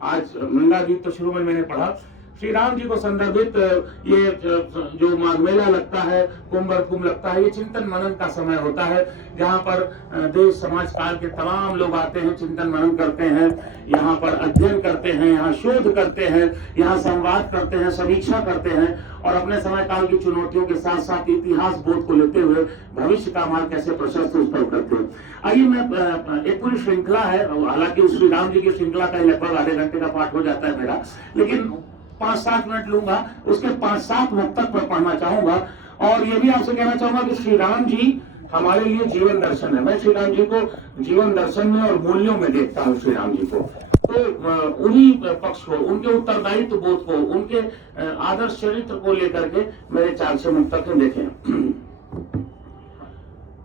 आज नंगा गीत तो शुरू में मैंने पढ़ा, श्री राम जी को संदर्भित ये जो माघ मेला लगता है, कुंभ लगता है, ये चिंतन मनन का समय होता है, जहाँ पर देश समाज काल के तमाम लोग आते हैं, चिंतन मनन करते हैं, यहाँ पर अध्ययन करते हैं, यहाँ शोध करते हैं, यहाँ संवाद करते हैं, समीक्षा करते हैं और अपने समय काल की चुनौतियों के साथ साथ इतिहास बोध को लेते हुए भविष्य का मार्ग कैसे प्रशस्त उस पर करते हैं। आइए, मैं एक पूरी श्रृंखला है, हालांकि श्री राम जी की श्रृंखला का लगभग आधे घंटे का पाठ हो जाता है मेरा, लेकिन 5-7 मिनट लूंगा, उसके 5-7 मुक्तक पर पढ़ना चाहूंगा। और ये भी आपसे कहना चाहूंगा कि श्री राम जी हमारे लिए जीवन दर्शन है। मैं श्री राम जी को जीवन दर्शन में और मूल्यों में देखता हूँ श्री राम जी को। तो उन्हीं पक्ष को, उनके उत्तरदायित्व बोध को, उनके आदर्श चरित्र को लेकर के मेरे 4 से मुक्तक देखें।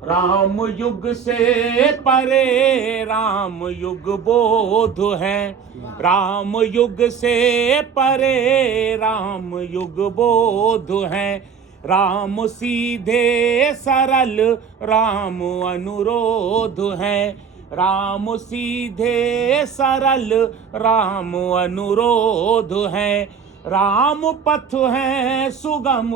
राम युग से परे राम युग बोध है, राम युग से परे राम युग बोध है, राम सीधे सरल राम अनुरोध है, राम सीधे सरल राम अनुरोध है, राम पथ है सुगम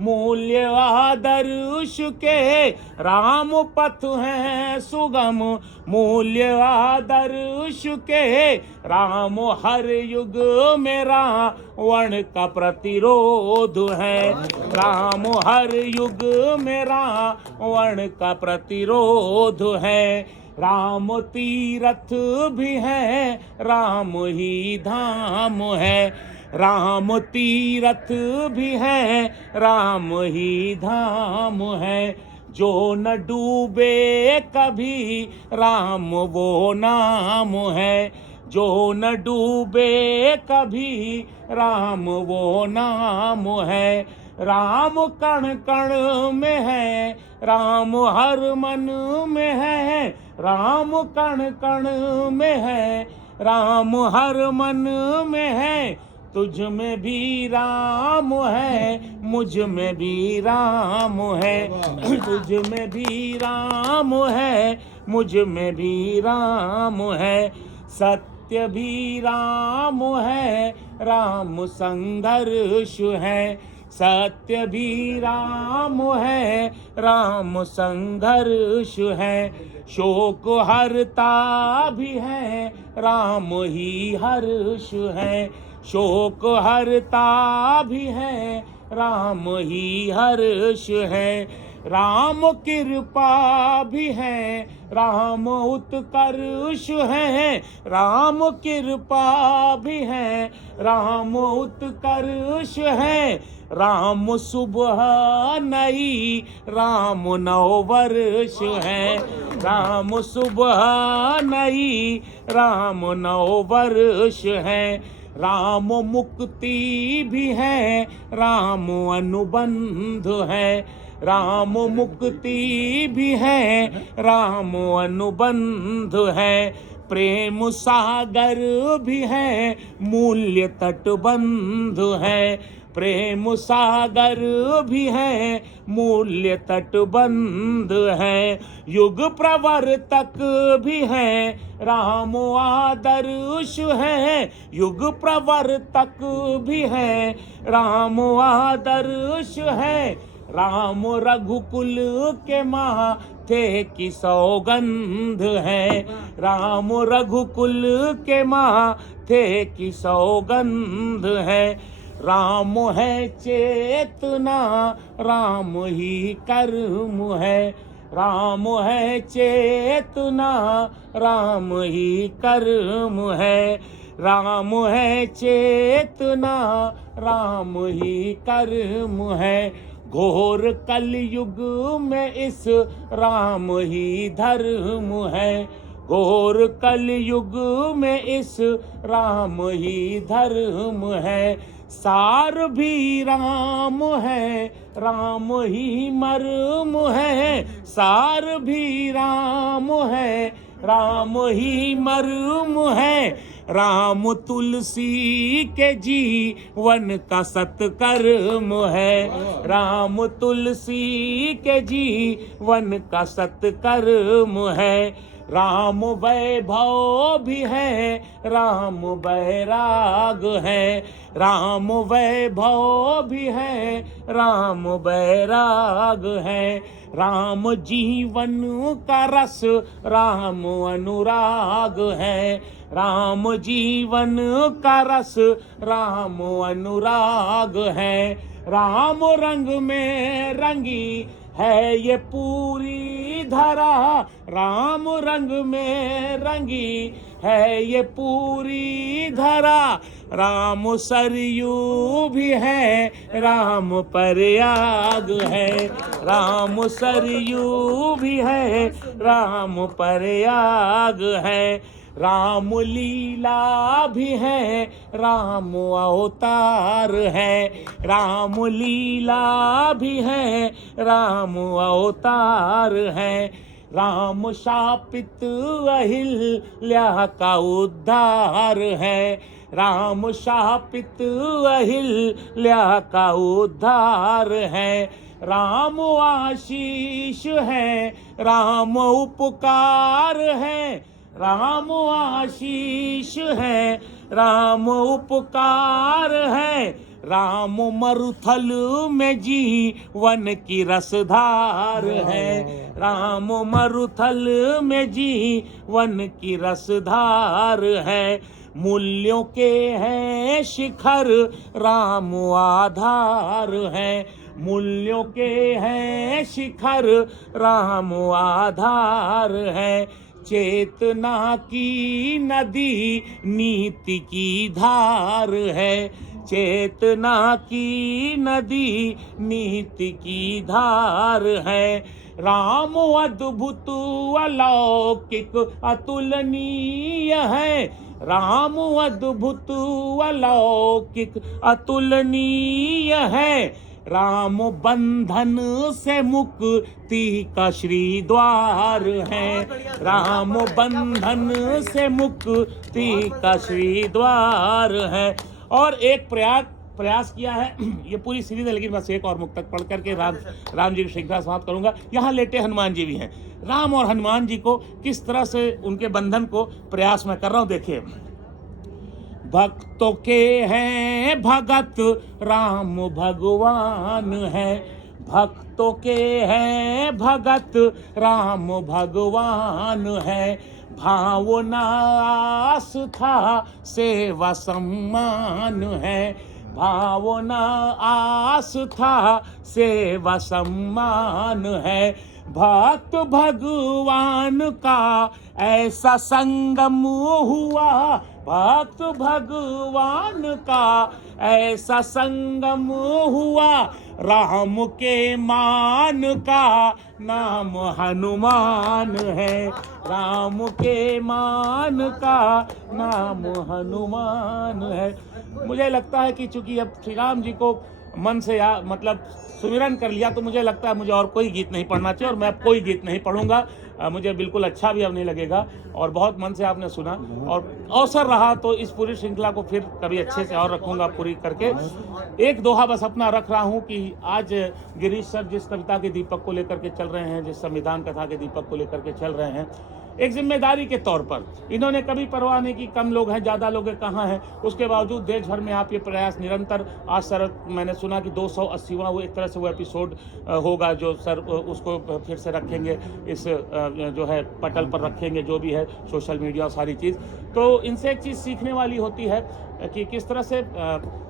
मूल्य आदर्श के, राम पथ है सुगम मूल्य आदर्श के, राम हर युग में रावण का प्रतिरोध है, राम हर युग में रावण का प्रतिरोध है, राम तीरथ भी है राम ही धाम है, राम तीरथ भी है राम ही धाम है, जो न डूबे कभी राम वो नाम है, जो न डूबे कभी राम वो नाम है, राम कण कण में है राम हर मन में है, राम कण कण में है राम हर मन में है, तुझ में भी राम है मुझ में भी राम है, तुझ में भी राम है मुझ में भी राम है, सत्य भी राम है राम संघर्ष है, सत्य भी राम है राम संघर्ष है, शोक हरता भी है राम ही हर्ष है, शोक हरता भी है राम ही हर्ष है, राम कृपा भी है राम उत्कर्ष है, राम कृपा भी है राम उत्कर्ष है, राम सुबह नई राम नौ वर्ष है, राम सुबह नई राम नौ वर्ष है, राम मुक्ति भी है राम अनुबंध है, राम मुक्ति भी है राम अनुबंध है, प्रेम सागर भी है मूल्य तटबंध है, प्रेम सागर भी है मूल्य तटबंध है, युग प्रवर्तक भी है राम आदर्श है, युग प्रवर्तक भी है राम आदर्श है, राम रघुकुल के माथे की सौगंध है, राम रघुकुल के माथे की सौगंध है, राम है चेतना राम ही कर्म है, राम है चेतना राम ही कर्म है, राम है चेतना राम ही कर्म है, घोर कलयुग में इस राम ही धर्म है, घोर कलयुग में इस राम ही धर्म है, सार भी राम है राम ही मर्म है, सार भी राम है राम ही मर्म है, राम तुलसी के जीवन का सत्कर्म है, राम तुलसी के जीवन का सत्कर्म है, राम वैभव भी है, राम बैराग है। राम वैभव भी है, राम बैराग है। राम जीवन का रस, राम अनुराग है। राम जीवन का रस, राम अनुराग है। राम रंग में रंगी है ये पूरी धरा, राम रंग में रंगी है ये पूरी धरा। राम सरयू भी है, राम प्रयाग है। राम सरयू भी है, राम प्रयाग है। राम लीला भी है, राम अवतार है। राम लीला भी है, राम अवतार है। राम शापित अहिल्या का उद्धार है। राम शापित अहिल्या का उद्धार है। राम आशीष है, राम उपकार है। राम आशीष है, राम उपकार है। राम मरुथल में जीवन की रसधार है। राम मरुथल में जीवन की रसधार है। मूल्यों के हैं शिखर, राम आधार है। मूल्यों के हैं शिखर, राम आधार है। चेतना की नदी, नीति की धार है। चेतना की नदी, नीति की धार है। राम अद्भुत अलौकिक अतुलनीय है। राम अद्भुत अलौकिक अतुलनीय है। राम बंधन से मुक्ति का श्री द्वार है। राम बंधन से मुक्ति का श्री द्वार है। और एक प्रयास किया है, ये पूरी सीरीज है लेकिन बस एक और मुक्तक पढ़ करके राम जी की श्रृंखला समाप्त करूंगा। यहाँ लेटे हनुमान जी भी हैं। राम और हनुमान जी को किस तरह से उनके बंधन को प्रयास मैं कर रहा हूँ, देखिए। भक्तों के हैं भगत, राम भगवान है। भक्तों के हैं भगत, राम भगवान है। भावना आस्था सेवा सम्मान है। भावना आस्था सेवा सम्मान है। भक्त भगवान का ऐसा संगम हुआ। भक्त भगवान का ऐसा संगम हुआ। राम के मान का नाम हनुमान है। राम के मान का नाम हनुमान है। मुझे लगता है कि चूंकि अब श्री राम जी को मन से मतलब सुमिरन कर लिया, तो मुझे लगता है मुझे और कोई गीत नहीं पढ़ना चाहिए, और मैं अब कोई गीत नहीं पढ़ूंगा। मुझे बिल्कुल अच्छा भी अब नहीं लगेगा, और बहुत मन से आपने सुना, और अवसर रहा तो इस पूरी श्रृंखला को फिर कभी अच्छे से और रखूंगा पूरी करके। एक दोहा बस अपना रख रहा हूं कि आज गिरीश सर जिस कविता के दीपक को लेकर के चल रहे हैं, जिस संविधान कथा के दीपक को लेकर के चल रहे हैं, एक जिम्मेदारी के तौर पर इन्होंने कभी परवाह नहीं की कम लोग हैं ज़्यादा लोग हैं कहाँ हैं। उसके बावजूद देश भर में आप ये प्रयास निरंतर, आज सर मैंने सुना कि 280वां वो एक तरह से वो एपिसोड होगा जो सर उसको फिर से रखेंगे, इस जो है पटल पर रखेंगे, जो भी है सोशल मीडिया और सारी चीज़। तो इनसे एक चीज़ सीखने वाली होती है कि किस तरह से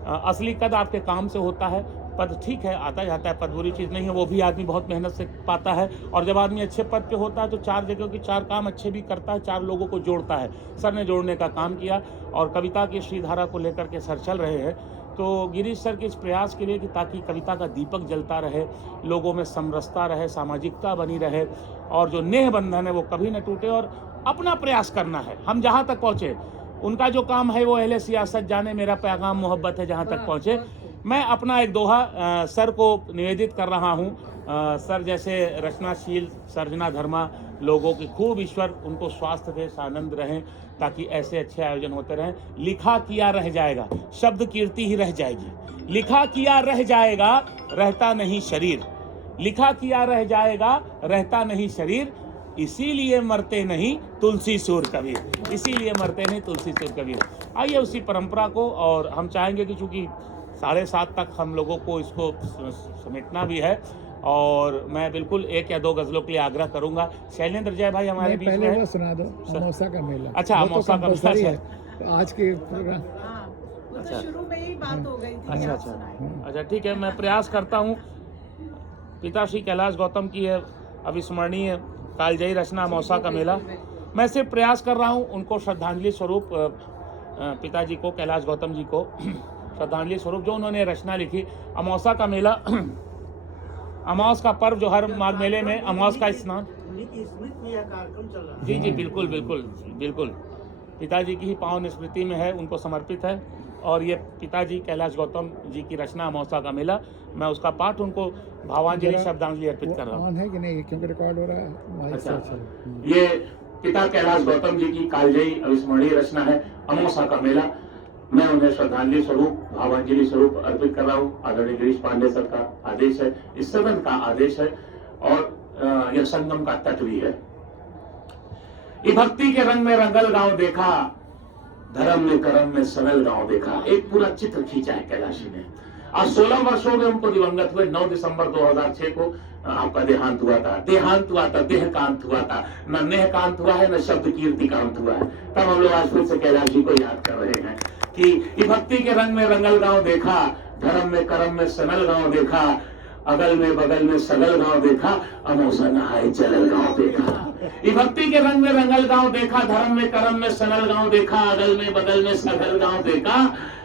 असली कद आपके काम से होता है। पद ठीक है आता जाता है, पद बुरी चीज़ नहीं है, वो भी आदमी बहुत मेहनत से पाता है। और जब आदमी अच्छे पद पे होता है तो 4 जगहों के 4 काम अच्छे भी करता है, 4 लोगों को जोड़ता है। सर ने जोड़ने का काम किया, और कविता की श्रीधारा को लेकर के सर चल रहे हैं। तो गिरीश सर के इस प्रयास के लिए कि ताकि कविता का दीपक जलता रहे, लोगों में समरसता रहे, सामाजिकता बनी रहे, और जो नेह बंधन है वो कभी न टूटे, और अपना प्रयास करना है। हम जहाँ तक पहुँचे, उनका जो काम है वो अहले सियासत जाने, मेरा पैगाम मोहब्बत है जहाँ तक पहुँचे। मैं अपना एक दोहा सर को निवेदित कर रहा हूँ। सर जैसे रचनाशील सर्जना धर्मा लोगों की खूब ईश्वर उनको स्वास्थ्य दे, आनंद रहें, ताकि ऐसे अच्छे आयोजन होते रहें। लिखा किया रह जाएगा, शब्द कीर्ति ही रह जाएगी। लिखा किया रह जाएगा, रहता नहीं शरीर। लिखा किया रह जाएगा, रहता नहीं शरीर। इसीलिए मरते नहीं तुलसी सूर कबीर, इसीलिए मरते नहीं तुलसी सूर कबीर। आइए उसी परंपरा को, और हम चाहेंगे कि चूंकि 7:30 तक हम लोगों को इसको समेटना भी है, और मैं बिल्कुल 1 या 2 गजलों के लिए आग्रह करूंगा। शैलेंद्र जय भाई हमारे बीच में पहले है। वो सुना दो अमौसा का मेला। अच्छा, वो तो अमौसा का compulsory मेला है, तो आज के प्रोग्राम। हाँ, वो अच्छा। तो शुरू में ही बात हो गई थी। अच्छा आप अच्छा सुनाइए। अच्छा, ठीक है, मैं प्रयास करता हूँ। पिता श्री कैलाश गौतम की है अविस्मरणीय कालजयी रचना अमौसा का मेला। मैं सिर्फ प्रयास कर रहा हूँ उनको श्रद्धांजलि स्वरूप, पिताजी को, कैलाश गौतम जी को श्रद्धांजलि स्वरूप जो उन्होंने रचना लिखी। अमौसा का मेला, अमावस का पर्व जो हर माघ मेले में अमावस का स्नान, जी जी बिल्कुल बिल्कुल बिल्कुल, पिताजी की ही पावन स्मृति में है, उनको समर्पित है। और ये पिताजी कैलाश गौतम जी की रचना अमौसा का मेला, मैं उसका पाठ उनको भावांजलि श्रद्धांजलि अर्पित कर रहा हूँ। ऑन है कि नहीं, क्योंकि रिकॉर्ड हो रहा है माइक से। अच्छा, ये पिता कैलाश गौतम जी की कालजयी अविस्मरणीय रचना है अमौसा का मेला। मैं उन्हें श्रद्धांजलि स्वरूप, भावांजलि स्वरूप अर्पित कर रहा हूँ। आदरणीय गिरीश पांडे सर का आदेश है, इस सदन का आदेश है, और यह संगम का तट भी है। ये भक्ति के रंग में रंगल गांव देखा, धर्म में कर्म में सरल गांव देखा। एक पूरा चित्र खींचा है कैलाशी ने। आज 16 वर्षों में उनको दिवंगत हुए। 9 दिसंबर 2006 को आपका देहांत हुआ था। देहकांत हुआ था, न नेहकांत हुआ है, न शब्द कीर्तिकांत हुआ है। तब हम लोग आज फिर से कैलाश जी को याद कर रहे हैं कि ये भक्ति के रंग में रंगल गांव देखा, धर्म में कर्म में सनल गांव देखा, अगल में बगल में सगल गांव देखा, अमौसा नहाए चलल गांव देखा। ये भक्ति के रंग में रंगल गांव देखा, धर्म में कर्म में सनल गांव देखा, अगल में बगल में सगल गांव देखा,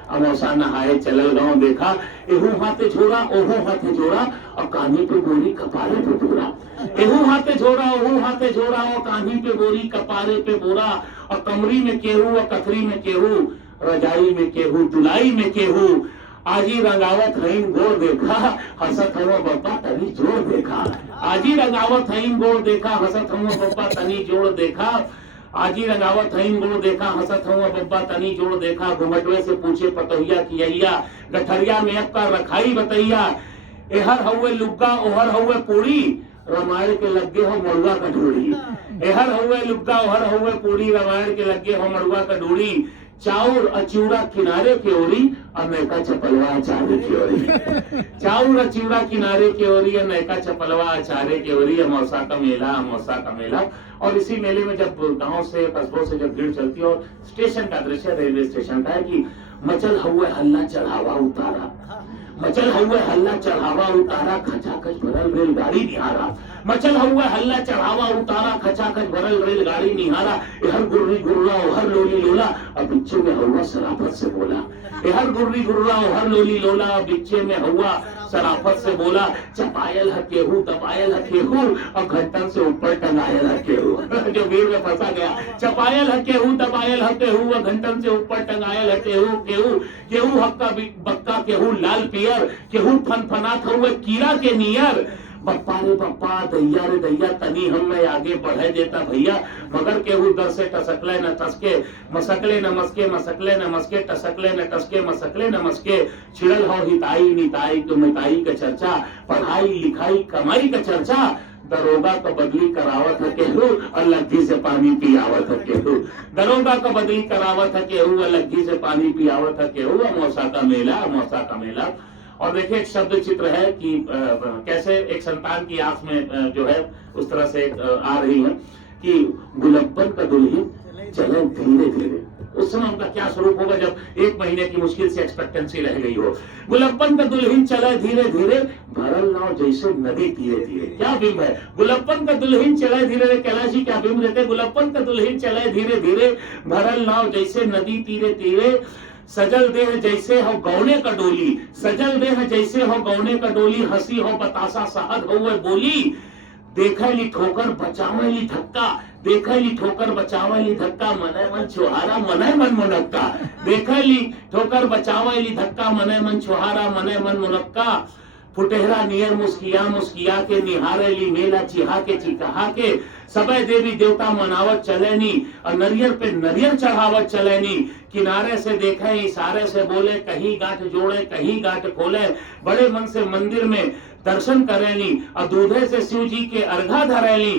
अमौसा नहाए चलल गांव देखा। एहू हाथे झोरा ओहू हाथे झोरा, और कान्ही पे बोरी कपारे पे बोरा। एहू हाथे झोरा ओहू हाथे झोरा, और कान्ही पे बोरी कपारे पे बोरा। और कमरी में केहू और कथरी में केहू, रजाई में केहू दुलाई में केहू। आजी रंगावत हईन गोड़ देखा, हसत हवा बप्पा तनी जोड़ देखा। आजी रंगावत हईन गोड़ देखा, हसत हवा बप्पा तनी जोड़ देखा। आजी रंगावत हईन गोड़ देखा, हसत हवा बप्पा तनी जोड़ देखा। घुमटवे से पूछे पतोहिया की अइया, गठरिया में अब का रखाई बतैया। एहर हउए लुग्गा ओहर हउए पूरी, रामायण के लगे हो मड़ुआ का ढूढ़ी। एहर हउए लुग्गा ओहर हउए पूरी, रामायण के लगे हो मड़ुआ का ढूढ़ी। चाउर अचूड़ा किनारे की ओरी, और नैका चपलवा अचारे की ओरी। चाउर अचूड़ा किनारे की ओरी, और नैका चपलवा अचारे की ओरी। अमौसा का मेला, अमौसा का मेला। और इसी मेले में जब गांव से कस्बों से जब भीड़ चलती है, और स्टेशन का दृश्य रेलवे स्टेशन का है कि मचल हुए हल्ला चढ़ावा उतारा, मचल हुए हल्ला चढ़ावा उतारा, खचाखच भरल रेलगाड़ी निहारा। मचल हुए हल्ला चढ़ावा उतारा, खचाखच भरल रेलगाड़ी निहारा। हर गुर्री गुर्रा हर लोली लोला, अब बिच्चे में हुआ सराफत से बोला। हर गुर्री गुर्रा हर लोली लोला, बिच्चे में हुआ सराफत से बोला। चपायल है केहू, दबायल है केहू, और घंटन से ऊपर टंगायल है केहू। जो भीड़ में फंसा गया, चपायल है केहू, दबायल है केहू, और घंटन से ऊपर टंगायल है केहू। केहू केहू हक्का बक्का, केहू लाल पियर, केहू फनफनात हुए कीड़ा के नियर। बप्पा रे बप्पा, दैया रे दैया, तनी हम में आगे बढ़े देता भैया। मगर केहू दर से टसकले न टसके, मसकले न मस्के, मसकले न मस्के, टसकले न टसके, मसकले न मस्के। छिड़ल हो हिताई निताई तो मिताई का चर्चा, पढ़ाई लिखाई कमाई का चर्चा। दरोगा का बदली करावत है केहू, और लग्गी से पानी पियावत है केहू। दरोगा का बदली करावत है केहू, और लग्गी से पानी पियावत है केहू। अमौसा का मेला, अमौसा का मेला। और देखिए एक शब्द चित्र है कि कैसे एक संतान की आंख में जो है उस तरह से आ रही है कि गुलब्बन का दुल्हन चले धीरे धीरे। उस समय उनका क्या स्वरूप होगा जब 1 महीने की मुश्किल से एक्सपेक्टेंसी रह गई हो। गुलब्बन का दुल्हन चले धीरे धीरे, भरल नाव जैसे नदी धीरे धीरे। क्या बिंब है, गुलब्बन का दुल्हन चले धीरे धीरे। कैलाशी क्या बिंब देते, गुलब्बन का दुल्हन चले धीरे धीरे, भरल नाव जैसे नदी तीरे तीरे। सजल देह जैसे हो गौने का डोली, सजल देह जैसे हो गौने का डोली। हंसी हो बतासा सहद हो बोली, देखली ठोकर बचावली धक्का, देखली ठोकर बचावली धक्का। मने मन छुहारा मने मन मुनक्का, देखली ठोकर बचावली धक्का। मने मन छुहारा मने मन मुनक्का। फुटेहरा नियर मुस्किया मुस्किया के, निहारेली मेला चिहा के चिकहा के। सबे देवी देवता मनावत चलेनी, और नरियर पे नरियर चढ़ावत चलेनी। किनारे से देखे इशारे से बोले, कहीं गांठ जोड़े कहीं गांठ खोले। बड़े मन से मंदिर में दर्शन करेली, और दूधे से शिव जी के अर्घा धरेली।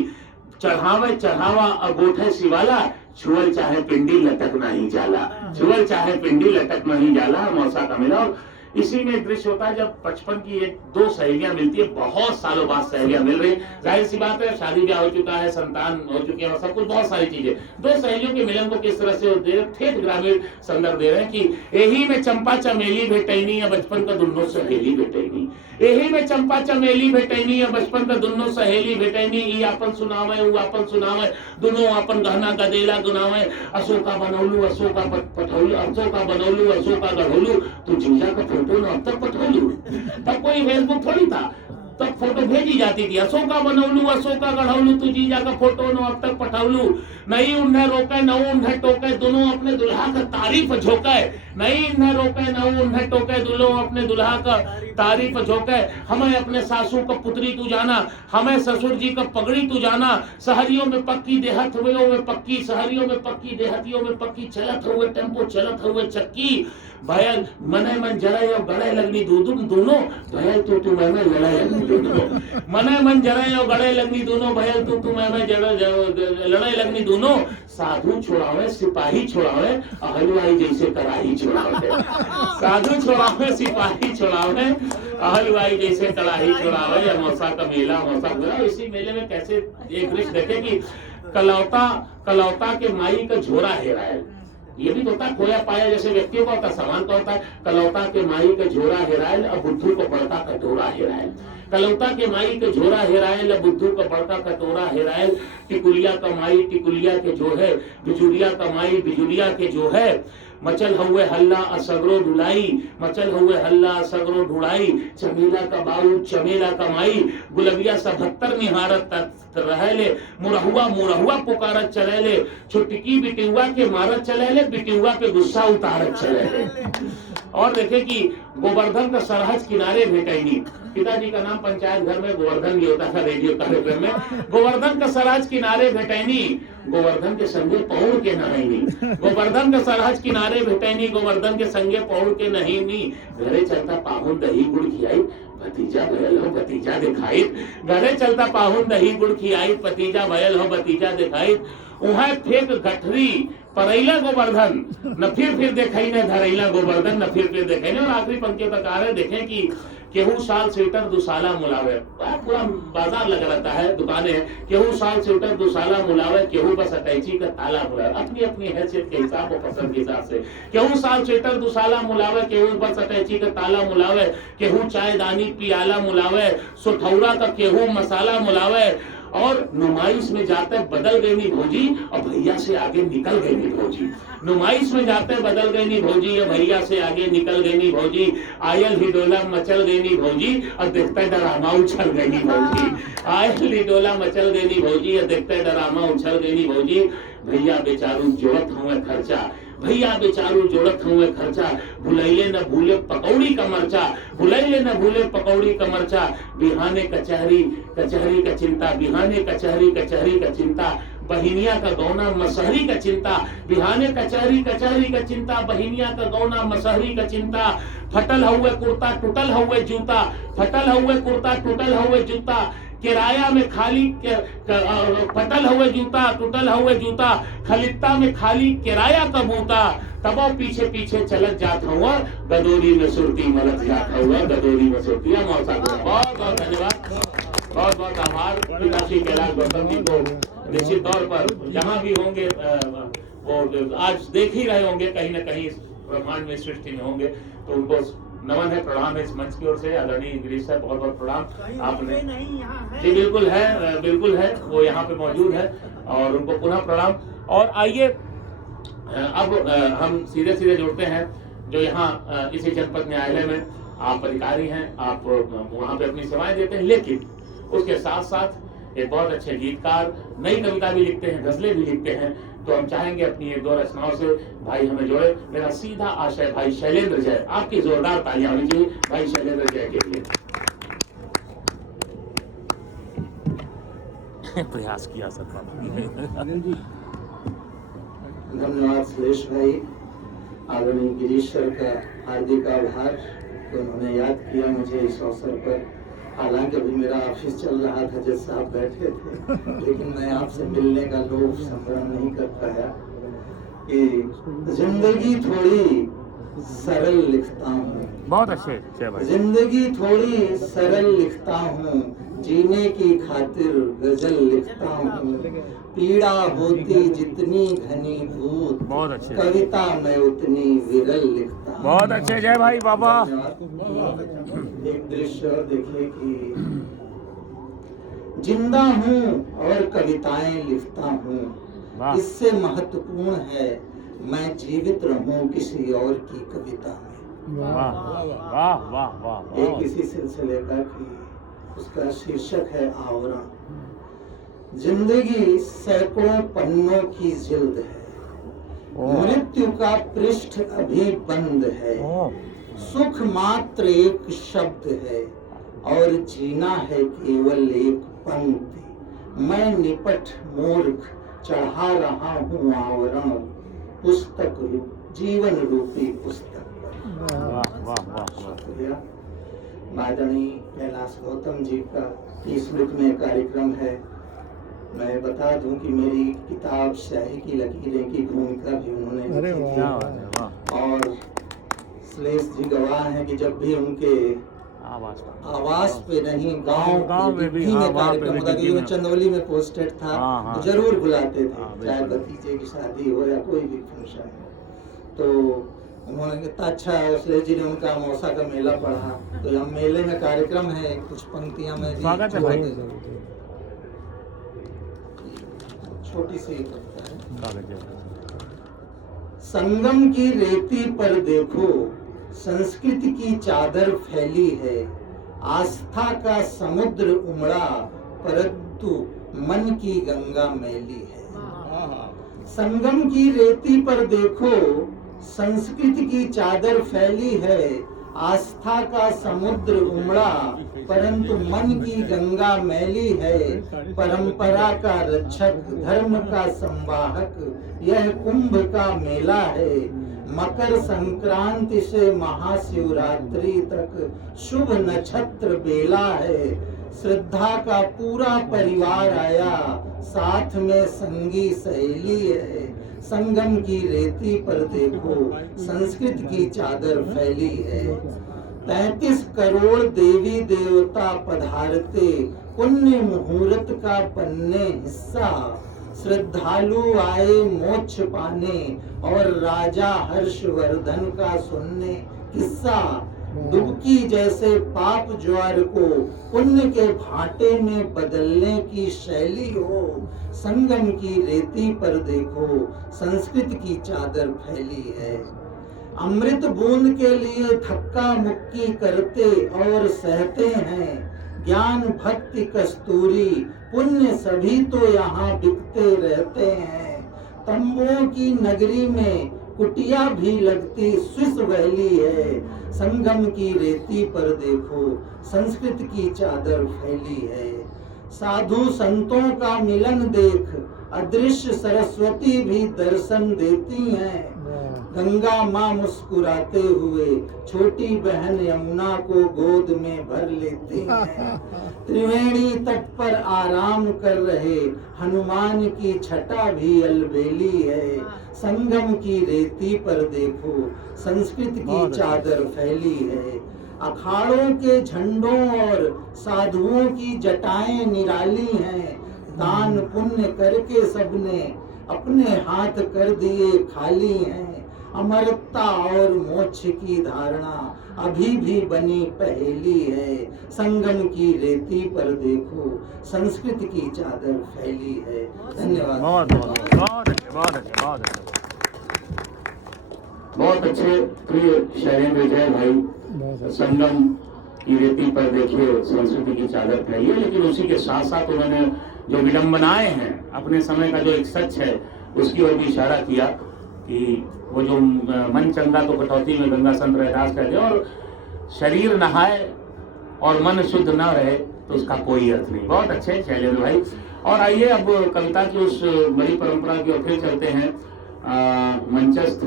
चढ़ावे चढ़ावा अगोठे शिवाला, छुअल चाहे पिंडी लटक नहीं जाला, छुअल चाहे पिंडी लटक नहीं जाला, मौसा का मिला। और इसी में एक दृश्य होता है जब बचपन की एक दो सहेलियां मिलती है, बहुत सालों बाद सहेलियां मिल रही, जाहिर सी बात है शादी ब्याह हो चुका है, संतान हो चुके हैं और सब कुछ, बहुत सारी चीजें, दो सहेलियों के मिलन को किस तरह से दे ठेठ ग्रामीण संदर्भ दे रहे हैं कि यही में चंपा चमेली भेटैनी या बचपन का दुन्नो सहेली भेटैनी, यही में चंपा चमेली भेटैनी या बचपन का दुन्नो सहेली भेटैनी, ई आपन सुनावे उ आपन सुनावे, दोनों आपन गहना गदेला गुनावे, अशोका बनौलू अशोका पठौलू, अशोका बनौलू अशोका गढ़ोलू, तू जीजा का फोटो न अब तक पठौलू। तब कोई फेसबुक थोड़ी था, तब फोटो भेजी जाती थी, अशोका बनौलू अशोका गढ़ौलू, तू जीजा का फोटो न अब तक पठौलू, नहीं उन्हें रोके न उन्हें टोके, दोनों अपने दुल्हा का तारीफ झोंके, नहीं उन्हें रोके न उन्हें टोके, दोनों अपने दुल्हा का तारीफ झोंके, हमें अपने सासू का पुत्री तू जाना, हमें ससुर जी का पगड़ी तू जाना, शहरियों में पक्की देहतियों में पक्की, शहरियों में पक्की देहतियों में पक्की, चलत हुए टेम्पो चलत हुए चक्की, भयल मने मन जरे और गड़े लगनी दोनों, भयल तू मैं लड़ाई लगनी दोनों, मने मन जरे और गड़े लगनी दोनों, भयल तू मैं लड़ाई लगनी दोनों, साधु छोड़ावे सिपाही छोड़ावे, हलवाई जैसे कड़ाही छोड़ावे, साधु छोड़ावे सिपाही छोड़ावे, हलवाई जैसे कड़ाही छोड़ावे, या मौसा का मेला मौसा पूरा। इसी मेले में कैसे एक दृश्य देखे कि कलौता के माई का झोरा हेरा है, ये भी होता है खोया पाया जैसे व्यक्तियों का होता है, सामान का होता है, कलौता के माई का झोरा हेरायल अब बुद्धू को बड़का कटोरा हेरायल, कलौता के माई के झोरा हेरायल अब बुद्धू का बड़का कटोरा हेरायल, टिकुलिया का माई टिकुलिया के जो है, बिजुलिया का माई बिजुलिया के जो है, मचल हुए हल्ला असगरो ढुलाई, मचल हुए हल्ला असगरो ढुलाई, चमेला का बाऊ चमेला का माई, गुलबिया 77 निहारत रहले, मुरहुआ मुरहुआ पुकारत चलेले, छुटकी बिटियुआ के मारत चलेले, बिटियुआ पे गुस्सा उतारत चलेले। और देखे कि गोवर्धन का सरहज किनारे भेटैनी, पिताजी का नाम पंचायत घर में गोवर्धन भी होता था रेडियो कार्यक्रम में, गोवर्धन का सरहज किनारे भेटैनी, गोवर्धन के संगे पौड़ के नहैनी, गोवर्धन का सरहज किनारे भेटैनी, गोवर्धन के संगे पौड़ के नहैनी, घरे चलता पाहुन दही गुड़ खियाई, भतीजा भयल हो भतीजा दिखाई, घरे चलता पाहुन दही गुड़ खियाई, भतीजा भयल हो भतीजा दिखाई, उहाँ फेंक गठरी परैला गोवर्धन, न फिर देखाई न धरैला गोवर्धन, न फिर देखाई न। और आखिरी पंक्तियों तक आ रहे देखें कि केहू साल स्वेटर दुसाला मुलावे, पूरा बाजार लगा रहता है, दुकानें हैं, केहू साल स्वेटर दुसाला मुलावे, केहू बस अटैची का ताला मुलावे, अपनी अपनी हैसियत के हिसाब और पसंद के हिसाब से, केहू साल स्वेटर दुसाला मुलावे, केहू बस अटैची का ताला मुलावे, केहू चाय दानी पियाला मुलावे, सुठौरा का केहू मसाला मुलावे, और नुमाइश में जाते बदल गई नी भौजी और भैया से आगे निकल गई नी भौजी, नुमाइश में जाते बदल गई नी भौजी और भैया से आगे निकल गई नी भौजी, आयल ही डोला मचल गई नी भौजी और देखते डरामा उछल गई नी भौजी, आयल ही डोला मचल गई नी भौजी और देखते डरामा उछल गई नी भौजी, भैया बेचारू जोड़त हुए खर्चा, भैया बेचारू जोड़त हुए खर्चा, भुलैले न भूले पकौड़ी का मरचा, भुलैले न भूले पकौड़ी का मरचा, बिहाने कचहरी कचहरी का चिंता, बिहाने कचहरी कचहरी का चिंता, बहिनिया का गौना मसहरी का चिंता, बिहाने कचहरी कचहरी का चिंता, बहिनिया का गौना मसहरी का चिंता, फटल हुए कुर्ता टूटल हुए जूता, फटल हुए कुर्ता टूटल हुए जूता, किराया में खाली फटल हुए जूता टूटल हुए जूता, खलित्ता में खाली किराया का बूता, तबो पीछे पीछे चलत जात हुआ, गदोरी में सुरती मलत जात हुआ, गदोरी में सुरती। मौसा को बहुत बहुत धन्यवाद, बहुत बहुत आभार पिता श्री कैलाश गौतम जी को। निश्चित तौर पर जहाँ भी होंगे वो आज देख ही रहे होंगे, कहीं न कहीं ब्रह्मांड में सृष्टि में होंगे, तो उनको नमन है, प्रणाम है इस मंच की ओर से। आदरणीय गिरीश साहब बहुत बहुत प्रणाम आपने, जी बिल्कुल है वो यहाँ पे मौजूद है और उनको पुनः प्रणाम। और आइए अब हम सीधे सीधे जुड़ते हैं जो यहाँ इसी जनपद न्यायालय में आप अधिकारी हैं, आप वहाँ पे अपनी सेवाएं देते हैं, लेकिन उसके साथ साथ एक बहुत अच्छे गीतकार, नई कविता भी लिखते हैं, गजलें भी लिखते हैं, तो हम चाहेंगे अपनी एक दो रचनाओं से भाई हमें जोड़े। मेरा सीधा आशय भाई शैलेंद्र जय, आपकी जोरदार तालियां होनी चाहिए भाई शैलेंद्र जय के लिए। प्रयास किया सकता। धन्यवाद सुरेश भाई, आदरणीय गिरीश सर का हार्दिक आभार कि उन्होंने याद किया मुझे इस अवसर पर। हालांकि अभी मेरा ऑफिस चल रहा था, जज साहब बैठे थे, लेकिन मैं आपसे मिलने का लोभ संबरण नहीं कर पाया कि जिंदगी थोड़ी सरल लिखता हूँ, बहुत अच्छे जय भाई। जिंदगी थोड़ी सरल लिखता हूँ, जीने की खातिर गजल लिखता हूँ, पीड़ा होती जितनी घनीभूत, बहुत अच्छे। कविता में उतनी विरल लिखता हूँ। बहुत अच्छे जय भाई बाबा। एक दृश्य और देखिए कि जिंदा हूँ और कविताएं लिखता हूँ, वाह। इससे महत्वपूर्ण है मैं जीवित रहूं किसी और की कविता में। वाह वाह वाह वाह। एक इसी सिलसिले का कि उसका शीर्षक है आवरण। जिंदगी सैकड़ों पन्नों की जिल्द है, मृत्यु का पृष्ठ अभी बंद है, सुख मात्र एक शब्द है और जीना है केवल एक पंक्ति। मैं निपट मूर्ख चढ़ा रहा हूँ आवरण, पुस्तक जीवन रूपी पुस्तक। वाह वाह वाह। माननीय कैलाश गौतम जी का 30 मिनट में कार्यक्रम है। मैं बता दूं कि मेरी किताब स्याही की लकीरें की भूमिका भी उन्होंने अरे लिखी वाह। थी। और श्लेष जी गवाह हैं कि जब भी उनके आवास पे नहीं गांव में भी कार्यक्रम होता, क्योंकि मैं चंदौली में पोस्टेड था, तो जरूर बुलाते थे, चाहे भतीजे की शादी हो या कोई भी फंक्शन हो। तो उन्होंने कितना अच्छा है, श्लेष जी ने उनका मौसा का मेला पढ़ा, तो हम मेले में कार्यक्रम है, कुछ पंक्तियां में स्वागत है भाई। छोटी सी कविता है। संगम की रेती पर देखो संस्कृति की चादर फैली है, आस्था का समुद्र उमड़ा परंतु मन की गंगा मैली है। संगम की रेती पर देखो संस्कृति की चादर फैली है, आस्था का समुद्र उमड़ा परंतु मन की गंगा मैली है। परंपरा का रक्षक धर्म का संवाहक यह कुंभ का मेला है, मकर संक्रांति से महाशिवरात्रि तक शुभ नक्षत्र बेला है। श्रद्धा का पूरा परिवार आया, साथ में संगी सहेली है। संगम की रेती पर देखो संस्कृत की चादर फैली है। 33 करोड़ देवी देवता पधारते, पुण्य मुहूर्त का बनने हिस्सा। श्रद्धालु आए मोक्ष पाने और राजा हर्षवर्धन का सुनने किस्सा। डुबकी जैसे पाप ज्वार को पुण्य के भाटे में बदलने की शैली हो। संगम की रेती पर देखो संस्कृत की चादर फैली है। अमृत बूंद के लिए धक्का मुक्की करते और सहते हैं, ज्ञान भक्ति कस्तूरी पुण्य सभी तो यहाँ बिकते रहते हैं। तंबुओं की नगरी में कुटिया भी लगती स्विस वैली है। संगम की रेती पर देखो संस्कृत की चादर फैली है। साधु संतों का मिलन देख अदृश्य सरस्वती भी दर्शन देती हैं। गंगा माँ मुस्कुराते हुए छोटी बहन यमुना को गोद में भर लेती हैं। त्रिवेणी तट पर आराम कर रहे हनुमान की छटा भी अलबेली है। संगम की रेती पर देखो संस्कृत की चादर फैली है। अखाड़ों के झंडों और साधुओं की जटाएं निराली हैं। दान पुण्य करके सबने अपने हाथ कर दिए खाली हैं। अमरता और मोक्ष की धारणा अभी भी बनी पहेली है। संगम की रेती पर देखो संस्कृत की चादर फैली है। धन्यवाद। बहुत अच्छे प्रिय शैलेंद्र जय भाई। संगम की रेती पर देखिए संस्कृति की चादर फैली है, लेकिन उसी के साथ साथ उन्होंने जो विडंबनाएं हैं अपने समय का जो एक सच है उसकी ओर भी इशारा किया कि वो जो मन चंगा तो कटौती में गंगा संत रैदास कहते हैं, और शरीर नहाए और मन शुद्ध न रहे तो उसका कोई अर्थ नहीं। बहुत अच्छे शैलेंद्र भाई। और आइए अब कविता की उस बड़ी परंपरा की ओर फिर चलते हैं। मंचस्थ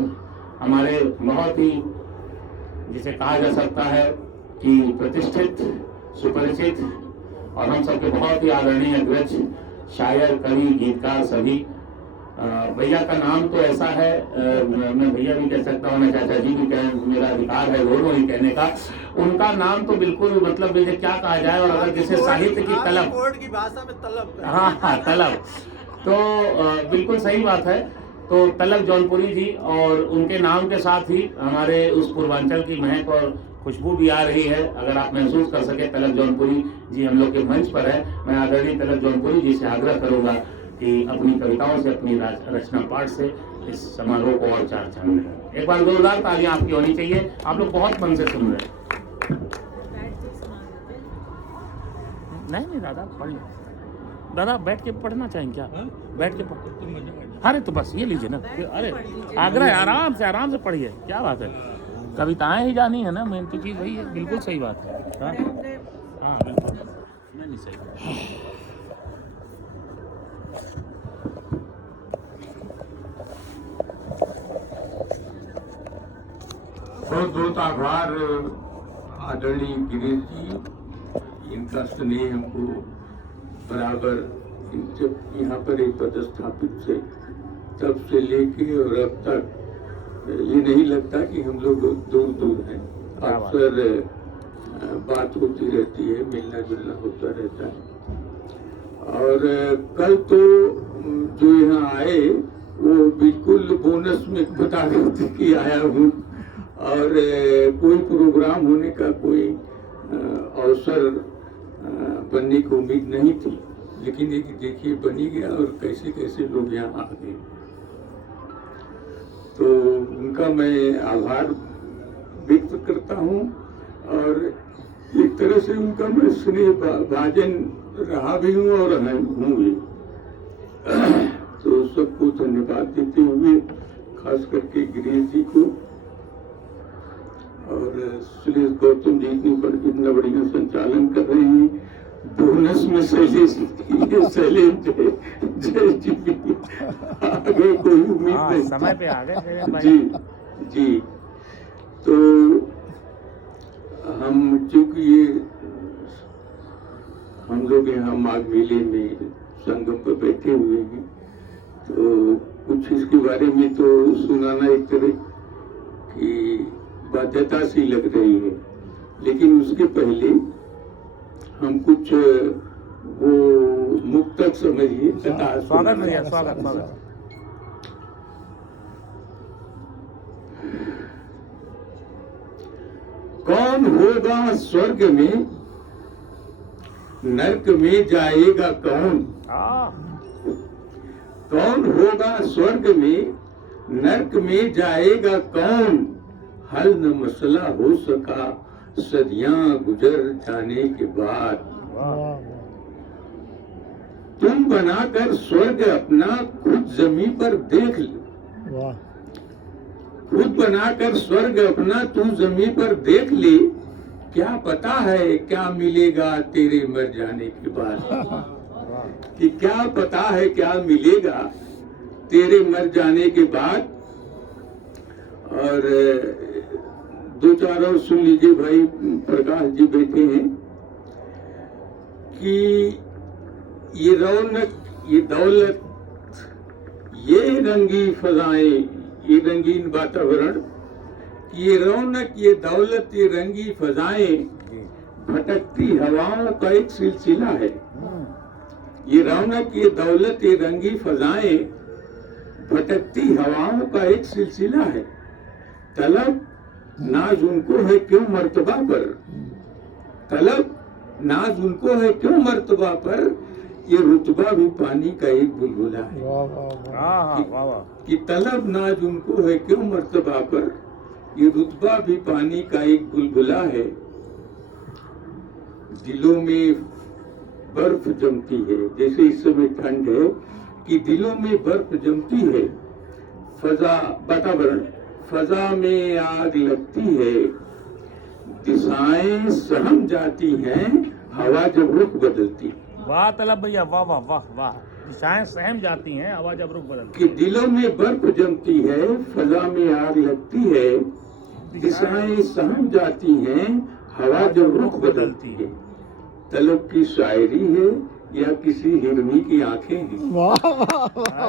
हमारे बहुत ही जिसे कहा जा सकता है कि प्रतिष्ठित सुपरिचित और हम सबके बहुत ही आदरणीय अग्रज शायर, कवि, गीतकार सभी। भैया का नाम तो ऐसा है, मैं भैया भी कह सकता हूँ, मैं चाचा जी भी कह, मेरा अधिकार है दोनों ही कहने का। उनका नाम तो बिल्कुल मतलब मुझे क्या कहा जाए, और अगर जैसे साहित्य की तलब, कोर्ट की भाषा में तलब। हाँ तलब, तो बिल्कुल सही बात है। तो तलब जौनपुरी जी, और उनके नाम के साथ ही हमारे उस पूर्वांचल की महक और खुशबू भी आ रही है। अगर आप महसूस कर सके, तलब जौनपुरी जी हम लोग के मंच पर है। मैं आदरणीय तलब जौनपुरी जी से आग्रह करूंगा कि अपनी कविताओं से, अपनी रचना पाठ से इस समारोह को और चार चांद लगाएं। एक बार जोरदार तालियां आपकी होनी चाहिए, आप लोग बहुत मन से सुन रहे हैं। नहीं दादा पढ़िए, दादा बैठ के पढ़ना चाहेंगे क्या? बैठ के पढ़, अरे तो बस ये लीजिए ना, अरे आग्रह है, आराम से पढ़िए, क्या बात है। कविताएं ही जानी है ना, मेन तो चीज वही है। बिल्कुल सही बात है। हाँ बिल्कुल, नहीं सही। बहुत बहुत आभार आदरणीय गिरीश जी, इनका स्नेह हमको बराबर इनसे यहाँ पर एक पदस्थापित से तब से लेके और अब तक ये नहीं लगता कि हम लोग दूर दूर हैं। अक्सर बात होती रहती है, मिलना जुलना होता रहता है। और कल तो जो यहाँ आए वो बिल्कुल बोनस में बता रहे थे कि आया हूँ, और कोई प्रोग्राम होने का कोई अवसर बनने की उम्मीद नहीं थी, लेकिन एक देखिए बनी गया और कैसे कैसे लोग यहाँ आ गए। तो उनका मैं आभार व्यक्त करता हूँ, और एक तरह से उनका मैं स्नेह भाजन रहा भी हूँ और हूँ भी। तो सबको धन्यवाद देते हुए, खास करके गिरीश जी को और सुरेश गौतम जी इतना बढ़िया संचालन कर रहे हैं। बोनस में शैलेश जय जी आगे कोई उम्मीद नहीं, समय पे आ गए जी जी। तो हम चूंकि ये हम लोग यहाँ माघ मेले में संगम पर बैठे हुए हैं, तो कुछ इसके बारे में तो सुनाना एक तरह की बाध्यता सी लग रही है, लेकिन उसके पहले हम कुछ वो मुक्तक समझिए। स्वागत भैया, स्वागत। कौन होगा स्वर्ग में, नरक में जाएगा कौन? कौन होगा स्वर्ग में, नरक में जाएगा कौन? हल न मसला हो सका सदियां गुजर जाने के बाद। तुम बनाकर स्वर्ग अपना खुद जमीन पर देख ले, खुद बनाकर स्वर्ग अपना तू जमीन पर देख ले। क्या पता है क्या मिलेगा तेरे मर जाने के बाद, कि क्या पता है क्या मिलेगा तेरे मर जाने के बाद। और दो चार और सुन लीजिए भाई, प्रकाश जी बैठे हैं कि ये रौनक, ये दौलत, ये रंगी फजाएं, ये रंगीन वातावरण, ये रौनक, ये दौलत, ये रंगी फजाएं भटकती हवाओं का एक सिलसिला है। ये रौनक, ये दौलत, ये रंगी फजाएं भटकती हवाओं का एक सिलसिला है। तलब नाज उनको है क्यों मर्तबा पर, तलब नाज उनको है क्यों मर्तबा पर, ये रुतबा भी पानी का एक बुलबुला है। कि तलब नाज उनको है क्यों मर्तबा पर, ये रुतबा भी पानी का एक बुलबुला है। दिलों में बर्फ जमती है, जैसे इस समय ठंड है, कि दिलों में बर्फ जमती है। फजा वातावरण, फजा में आग लगती है, दिशाएं सहम जाती हैं, हवा जब रुख बदलती। वाह तलब भैया, वाह वाह वाह वाह। दिशाएं सहम जाती हैं, हवा जब रुख बदलती। कि दिलों में बर्फ जमती है, फजा में आग लगती है, दिशाएं सहम जाती हैं, हवा जब रुख बदलती है। तलब की शायरी है या किसी हिरनी की आंखें हैं? वाह वाह वाह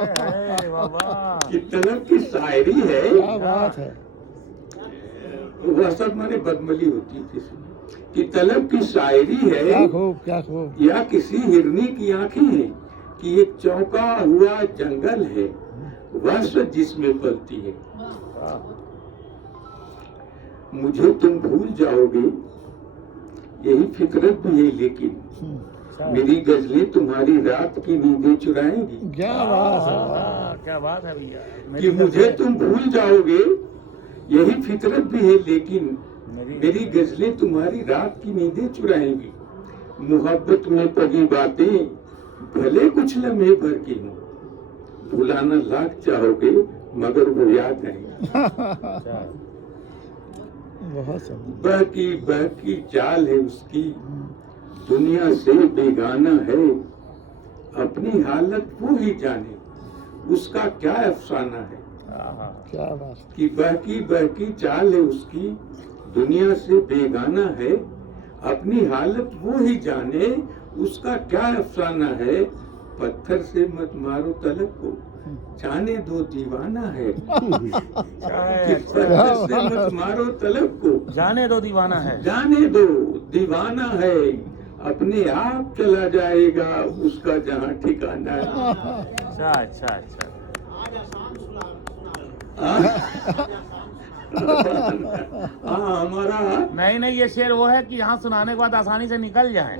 अरे बाबा कि तलब की शायरी है, क्या बात है। वह सब माने बदमली होती है किसी कि तलब की शायरी क्या है खूब क्या खूब। या किसी हिरनी की आंखें हैं कि एक चौंका हुआ जंगल है वर्ष जिसमें पलती है। मुझे तुम भूल जाओगे यही फितरत भी है, लेकिन मेरी गजलें तुम्हारी रात की नींदें चुराएंगी। क्या बात है। क्या बात है भैया कि मुझे तुम भूल जाओगे यही फितरत भी है, लेकिन मेरी गजलें तुम्हारी रात की नींदें चुराएंगी। मोहब्बत में पगी बातें भले कुछ लम्हे भर की हों, भुलाना लाख चाहोगे मगर वो याद आएंगी। बहुत सुंदर। बहकी चाल है उसकी दुनिया से बेगाना है, अपनी हालत वो ही जाने उसका क्या अफसाना है। क्या बात। कि बहकी चाल है उसकी दुनिया से बेगाना है, अपनी हालत वो ही जाने उसका क्या अफसाना है। पत्थर से मत मारो तलब को जाने दो दीवाना है। कि पत्थर से मत मारो तलब को जाने दो दीवाना है। जाने दो दीवाना है, अपने आप चला जाएगा उसका जहाँ ठिकाना है। अच्छा अच्छा अच्छा हाँ हमारा नहीं नहीं, ये शेर वो है कि यहाँ सुनाने के बाद आसानी से निकल जाए।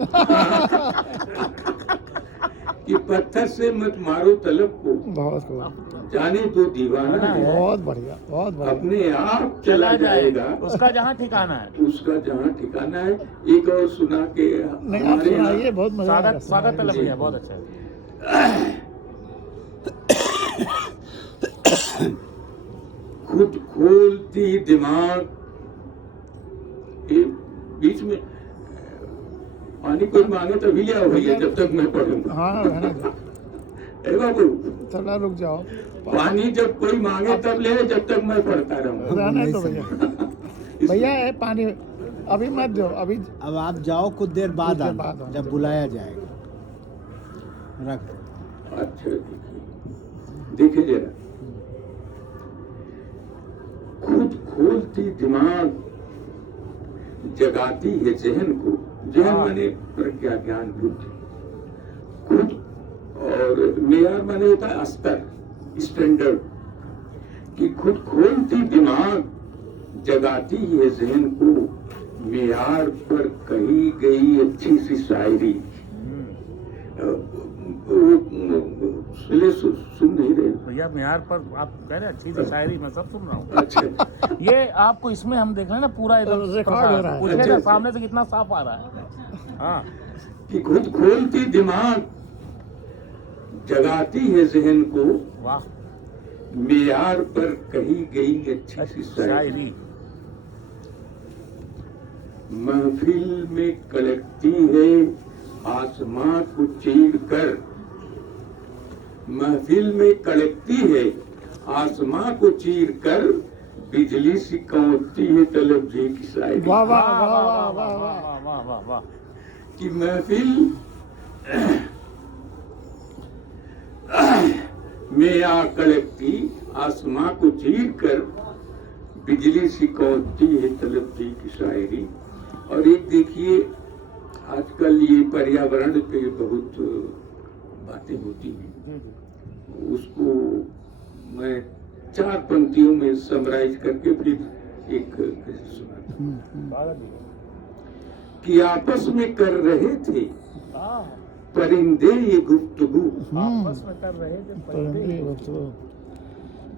कि पत्थर से मत मारो तलब को बहुत खूब। जाने दो दीवाना है, बहुत बढ़िया बहुत बढ़िया। अपने आप चला जाएगा उसका जहाँ ठिकाना है। उसका जहाँ ठिकाना है। एक और सुना के नहीं आप हमारे यहाँ सुनाइए, बहुत मजा आएगा। स्वागत तलब भैया, बहुत अच्छा है। खुद खोलती दिमाग ये बीच में पानी कोई मांगे तो भी ले आओ भैया, जब तक मैं पढ़ूंगा। हाँ रहने दो, ए बाबू थोड़ा रुक जाओ। पानी जब कोई मांगे तब ले, जब तक मैं पढ़ता रहूंगा। रहने दो भैया। भैया ये पानी अभी मत दो, अभी अब आप जाओ, कुछ देर बाद कुछ देर आना, बाद आना। जब बुलाया जाएगा। रख दो। अच्छा देखिए जरा, खुद खोलती दिमाग जगाती है जहन को। जहन माने प्रज्ञा ज्ञान बुद्धि, खुद और मेयार माने होता है स्तर स्टैंडर्ड। कि खुद खोलती दिमाग जगाती है जहन को, मेयार पर कही गई अच्छी सी शायरी। सुन नहीं रहे भैया म्यार पर आप कह रहे अच्छी सी शायरी, मैं सब सुन रहा हूँ। अच्छा ये आपको इसमें हम देख रहे हैं ना, पूरा इधर रिकॉर्ड हो रहा है। पूछेगा अच्छा। सामने से कितना साफ आ रहा है। हाँ कि खुद खोलती दिमाग जगाती है जहन को, वाह, मेयार पर कही गई अच्छी सी शायरी। शायरी महफिल में कड़कती है आसमां को चीर कर, महफिल में कड़कती है आसमां को चीर कर, बिजली सी कौंधती है तलब जी की शायरी। वाह वाह वाह वाह वाह वाह वाह वाह वाह वाह वाह वाह। कि महफिल में आ कड़कती आसमां को चीर कर, बिजली सी कौंधती है तलब जी की शायरी। और एक देखिए, आजकल ये पर्यावरण पे बहुत बातें होती हैं, उसको मैं 4 पंक्तियों में समराइज करके फिर एक सुनाता हूं। कि आपस में कर रहे थे परिंदे ये गुफ्तगू, आपस में कर रहे थे परिंदे।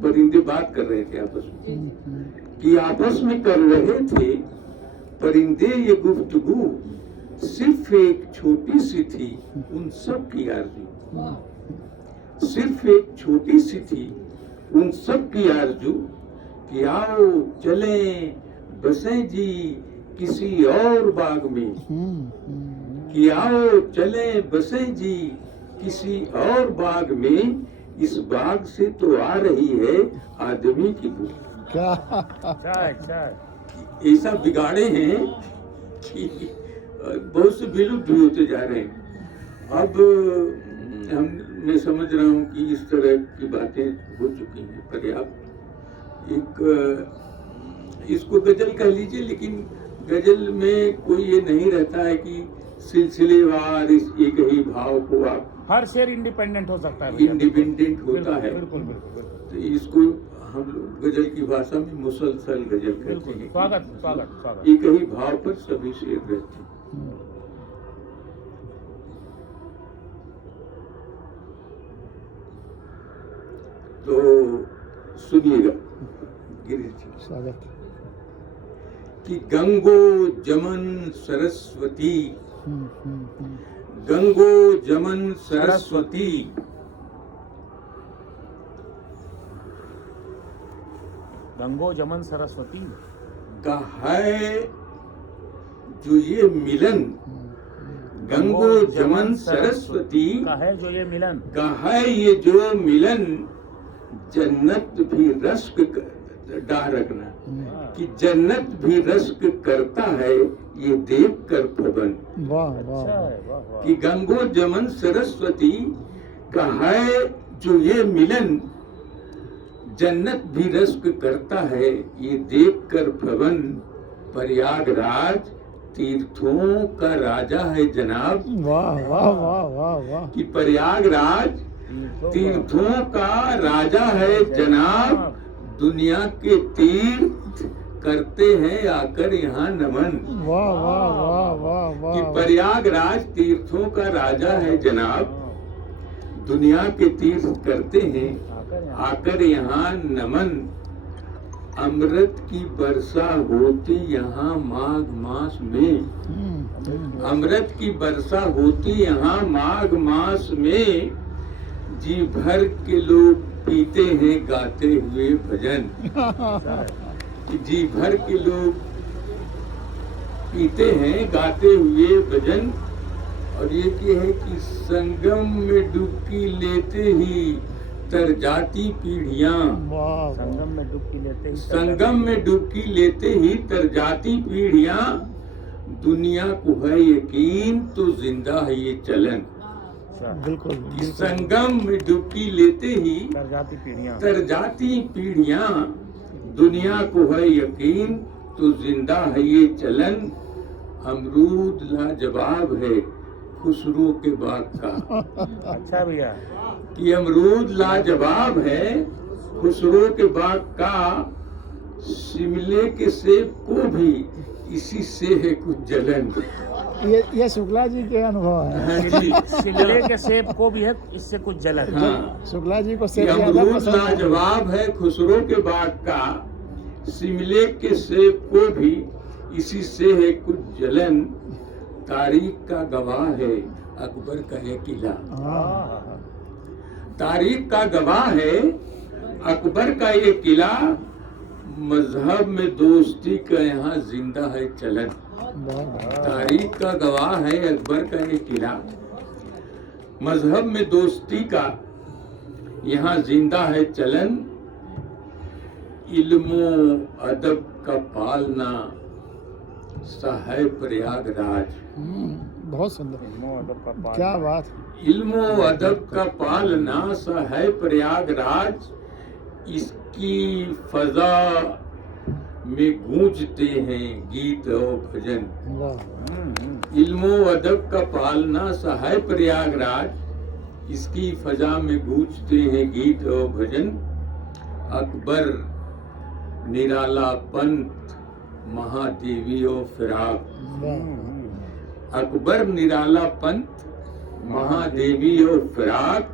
परिंदे बात कर रहे थे आपस में। कि आपस में कर रहे थे परिंदे ये गुफ्तगू, सिर्फ एक छोटी सी थी उन सब की आरज़ू। सिर्फ एक छोटी सी थी उन सब की आरज़ू, कि आओ चलें बसें जी किसी और बाग में। कि आओ चलें बसें जी किसी और बाग में, इस बाग से तो आ रही है आदमी की बू। क्या अच्छा अच्छा। ऐसा बिगाड़े हैं कि बहुत से विलुप्त भी होते जा रहे हैं। अब मैं समझ रहा हूँ कि इस तरह की बातें हो चुकी हैं पर्याप्त। एक इसको गजल कह लीजिए, लेकिन गजल में कोई ये नहीं रहता है कि सिलसिलेवार इस एक ही भाव को आप, हर शेर इंडिपेंडेंट हो सकता है भैया। इंडिपेंडेंट होता है। बिल्कुल बिल्कुल बिल्कुल तो इसको हम लोग गजल की भाषा में मुसलसल गजल कहते बिल्कुल। हैं। स्वागत स्वागत स्वागत। एक ही भाव पर सभी शेर रहते हैं। तो सुनिएगा गिरीश जी स्वागत। कि गंगो जमन सरस्वती, गंगो जमन सरस्वती, गंगो जमन सरस्वती का है जो ये मिलन, गंगो जमन सरस्वती का है जो ये मिलन, का है ये जो मिलन, जन्नत भी रश्क डाह रखना कि जन्नत भी रश्क करता है ये देख कर पवन। वाह अच्छा वाह है, वाह वाह। कि गंगो जमन सरस्वती का है जो ये मिलन, जन्नत भी रश्क करता है ये देख कर पवन। प्रयागराज तीर्थों का राजा है जनाब, वाह वाह वाह वाह वाह। कि प्रयागराज तीर्थों का राजा है जनाब, दुनिया के तीर्थ करते हैं आकर यहाँ नमन। वाह वाह वाह वाह कि वाह। प्रयागराज तीर्थों का राजा है जनाब, दुनिया के तीर्थ करते हैं आकर यहाँ नमन। अमृत की वर्षा होती यहाँ माघ मास में, अमृत की वर्षा होती यहाँ माघ मास में, जी भर के लोग पीते हैं गाते हुए भजन। जी भर के लोग पीते हैं गाते हुए भजन। और ये क्या है कि संगम में डुबकी लेते ही तर जाती पीढ़ियां, वाह संगम में डुबकी लेते ही संगम में डुबकी लेते ही तर जाती पीढ़ियां, दुनिया को है यकीन तो जिंदा है ये चलन। बिल्कुल कि बिल्कुल। संगम में डुबकी लेते ही तर जाती पीढ़ियां, तर जाती पीढ़ियां, दुनिया को है यकीन तो जिंदा है ये चलन। अमरूद लाजवाब है खुसरो के बाग का, अच्छा भैया। कि अमरूद लाजवाब है खुसरो के बाग का, शिमले के सेब को भी इसी से है कुछ जलन। ये शुक्ला जी के अनुभव है। हाँ जी, शिमले के सेब को भी है इससे कुछ जलन। हाँ। शुक्ला जी को कि सेब ज्यादा अमरूद पसंद है। लाजवाब है खुसरो के बाग का, शिमले के सेब को भी इसी से है कुछ जलन। तारीख का गवाह है अकबर का ये किला, हाँ। तारीख का गवाह है अकबर का ये किला, मजहब में दोस्ती का यहाँ जिंदा है चलन। तारीख का गवाह है अकबर का ये किला, मजहब में दोस्ती का यहाँ जिंदा है चलन। इल्मो अदब का पालना सा है प्रयागराज, बहुत सुंदर। अदब का पाल। क्या बात। इल्मो अदब का पालना सा है प्रयागराज, इसकी फजा में गूंजते हैं गीत और भजन। वाह। इल्मो अदब का पालना सा है प्रयागराज, इसकी फजा में गूंजते हैं गीत और भजन। अकबर निराला पंथ महादेवी और फिराक, वाह। अकबर निराला पंथ महादेवी और फिराक,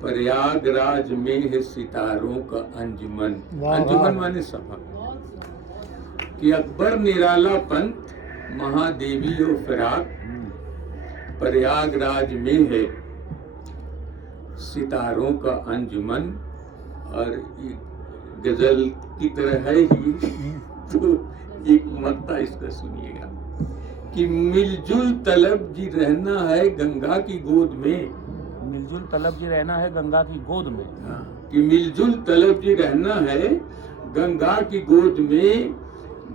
प्रयागराज में है सितारों का अंजुमन। वाह, अंजुमन वाह। माने सभा। कि अकबर निराला पंथ महादेवी और फिराक, प्रयागराज में है सितारों का अंजुमन। और ये गजल की तरह है ही, तो एक मत्ता इसका सुनिएगा कि मिलजुल तलब जी रहना है गंगा की गोद में। मिलजुल तलब जी रहना है गंगा की गोद में। कि मिलजुल तलब जी रहना है गंगा की गोद में,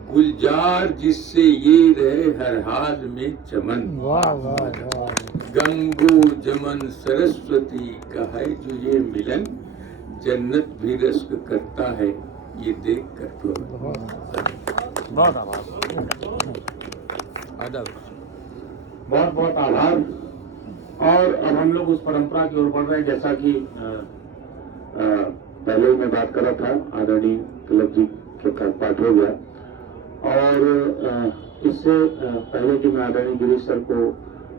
गुलजार जिससे ये रहे हर हाल में चमन, वाह वाह वाह, गंगो जमन सरस्वती का है जो ये मिलन, जन्नत भी रश्क करता है ये देख कर तो। बहुत आभार। बहुत बहुत आभार। और अब हम लोग उस परंपरा की ओर बढ़ रहे हैं, जैसा कि पहले ही मैं बात कर रहा था, आदरणीय तिलक जी के पाठ हो गया। और इससे पहले कि मैं आदरणीय गिरीश सर को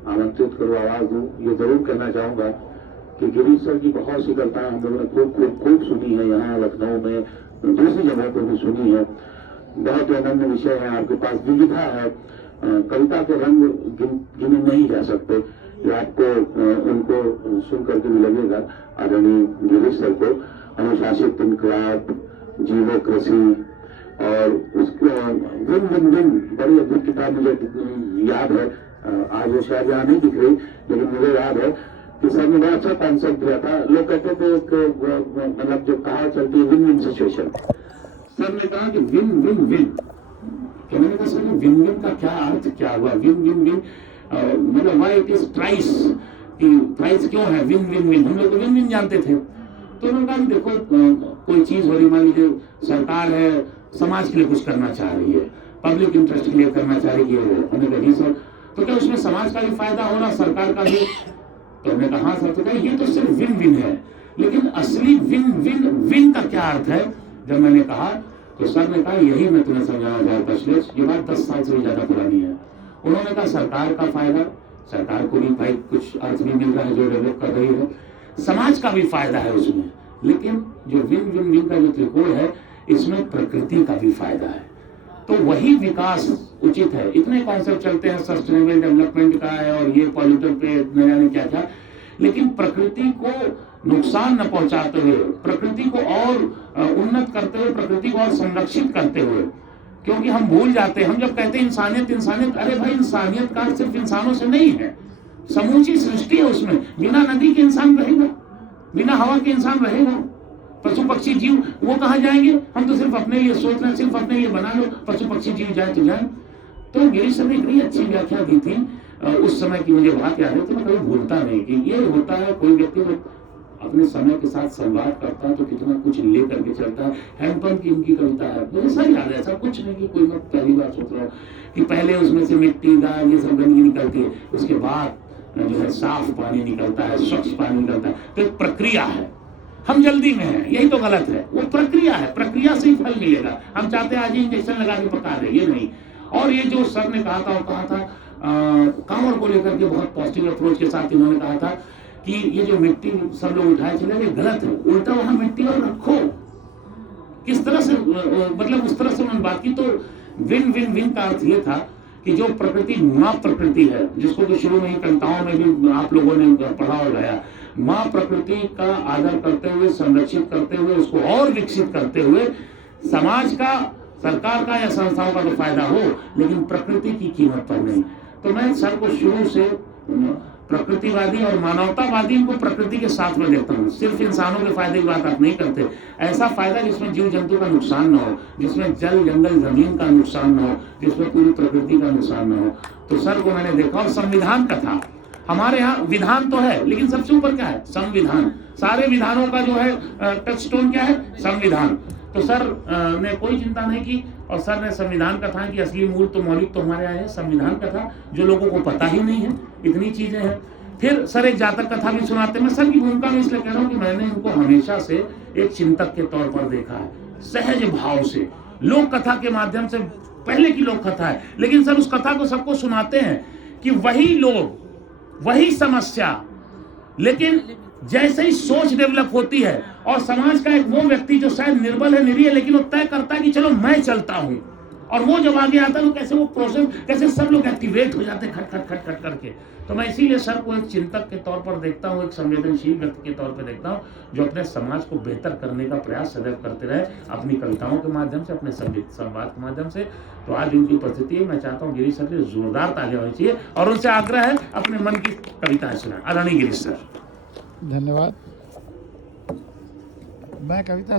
आमंत्रित करूँ, आवाज दूँ, ये जरूर कहना चाहूँगा कि गिरीश सर की बहुत सी कविताएं हम लोगों ने खूब सुनी है, यहाँ लखनऊ में, दूसरी जगह पर भी सुनी है। बहुत अनन्य विषय है, आपके पास विविधा है, कविता के रंग गिने नहीं जा सकते। ये आपको उनको सुन करके भी लगेगा, आदरणीय गिरीश सर को। अनुशासित इनकलाब, जीवोक्रेसी और उसके विन विन विन बड़ी अद्भुत किताब मुझे याद है, आज वो शायद यहाँ नहीं दिख रही, लेकिन मुझे याद है कि सर ने बड़ा अच्छा कॉन्सेप्ट दिया था। लोग कहते थे मतलब जो कहा चलती है विन विन सिचुएशन, सर ने कहा कि विन विन विन। तो मैंने कहा सर विन विन का क्या अर्थ क्या हुआ, विन विन विन मतलब व्हाई इट इज प्राइस, कि प्राइस क्यों है विन विन विन, हम लोग तो विन विन जानते थे। तो उन्होंने कहा कि देखो कोई चीज हो रही, मान लीजिए सरकार है, समाज के लिए कुछ करना चाह रही है, पब्लिक इंटरेस्ट के लिए करना चाह रही है, हमने कहा सर तो क्या उसमें समाज का भी फायदा हो रहा, सरकार का भी? तो हमने कहा हाँ सर। तो कहा ये तो सिर्फ विन विन है, लेकिन असली विन विन विन का क्या अर्थ है? जब मैंने कहा तो सर ने कहा यही मैं तुम्हें समझाना चाहता हूँ, ये बात 10 साल से भी ज्यादा पुरानी है। उन्होंने कहा सरकार का फायदा, सरकार को भी भाई कुछ अर्थ भी मिल रहा है जो डेवलप कर रही है, समाज का भी फायदा है उसमें, लेकिन जो विन विन विन का जो त्रिकोण है इसमें प्रकृति का भी फायदा है। तो वही विकास उचित है। इतने कॉन्सेप्ट चलते हैं सस्टेनेबल डेवलपमेंट का है और ये पॉल्यूटर पे नया ने क्या क्या, लेकिन प्रकृति को नुकसान न पहुंचाते हुए, प्रकृति को और उन्नत करते हुए, प्रकृति को और संरक्षित करते हुए, क्योंकि हम भूल जाते हैं, हम जब कहते हैं इंसानियत इंसानियत, अरे भाई इंसानियत का सिर्फ इंसानों से नहीं है, समूची सृष्टि है उसमें। बिना नदी के इंसान रहेगा, बिना हवा के इंसान रहेगा, पशु पक्षी जीव वो कहाँ जाएंगे? हम तो सिर्फ अपने लिए सोच रहे हैं, सिर्फ अपने लिए बना लो, पशु पक्षी जीव जाए तो जाए। तो गिरीश सर ने इतनी अच्छी व्याख्या दी थी उस समय की, मुझे बात याद है, तो मैं कभी भूलता नहीं कि ये होता है कोई व्यक्ति जब अपने समय के साथ संवाद करता है तो कितना कुछ ले करके चलता है। हैंडपंप की इनकी कविता है, मुझे सब याद है, ऐसा कुछ नहीं कि कोई मैं पहली बार सोच रहा हूँ कि पहले उसमें से मिट्टी गाय ये सब गंदगी निकलती है, उसके बाद जो है साफ पानी निकलता है, स्वच्छ पानी निकलता है। तो एक प्रक्रिया है, हम जल्दी में हैं, यही तो गलत है। वो प्रक्रिया है, प्रक्रिया से ही फल मिलेगा। हम चाहते हैं आज ही इंजेक्शन लगा के पका दे, ये नहीं। और ये जो सर ने कहा था, वो कहा था कांवड़ को लेकर के बहुत पॉजिटिव अप्रोच के साथ इन्होंने कहा था कि ये जो मिट्टी सब लोग उठाए चले गए गलत है, उल्टा वहां मिट्टी और रखो। किस तरह से मतलब उस तरह से उन्होंने बात की। तो विन विन विन का अर्थ ये था कि जो प्रकृति माँ प्रकृति है, जिसको तो शुरू में ही कविताओं में भी आप लोगों ने पढ़ा और गाया, माँ प्रकृति का आदर करते हुए, संरक्षित करते हुए, उसको और विकसित करते हुए, समाज का, सरकार का या संस्थाओं का तो फायदा हो, लेकिन प्रकृति की कीमत पर नहीं। तो मैं सर को शुरू से प्रकृतिवादी और मानवतावादी को प्रकृति के साथ में देखता हूँ। सिर्फ इंसानों के फायदे की बात आप नहीं करते, ऐसा फायदा जिसमें जीव जंतु का नुकसान न हो, जिसमें जल जंगल जमीन का नुकसान न हो, जिसमें पूरी प्रकृति का नुकसान न हो। तो सर को मैंने देखा। और संविधान का था, हमारे यहाँ विधान तो है, लेकिन सबसे ऊपर क्या है? संविधान। सारे विधानों का जो है टचस्टोन क्या है? संविधान। तो सर ने कोई चिंता नहीं की, और सर ने संविधान का था कि असली मूल तो मौलिक तो हमारे यहाँ है, संविधान का था, जो लोगों को पता ही नहीं है, इतनी चीजें हैं। फिर सर एक जातक कथा भी सुनाते। मैं सर की भूमिका में इसलिए कह रहा हूँ कि मैंने इनको हमेशा से एक चिंतक के तौर पर देखा है, सहज भाव से, लोक कथा के माध्यम से। पहले की लोक कथा है, लेकिन सर उस कथा को सबको सुनाते हैं कि वही लोग, वही समस्या, लेकिन जैसे ही सोच डेवलप होती है और समाज का एक वो व्यक्ति जो शायद निर्बल है, निरीह है, लेकिन वो तय करता है कि चलो मैं चलता हूं, और वो जब आगे आता है तो कैसे वो प्रोसेस, कैसे सब लोग एक्टिवेट हो जाते हैं खट खट खट खट करके। तो मैं इसीलिए सर को एक चिंतक के तौर पर देखता हूँ, एक संवेदनशील व्यक्ति के तौर पर देखता हूँ, जो अपने समाज को बेहतर करने का प्रयास सदैव करते रहे, अपनी कविताओं के माध्यम से, अपने संवाद के माध्यम से। तो आज उनकी उपस्थिति है, मैं चाहता हूँ गिरीश सर की जोरदार तालियां होनी चाहिए, और उनसे आग्रह है अपने मन की कविताएं सुनाएं। आदरणीय गिरीश सर, धन्यवाद। मैं कविता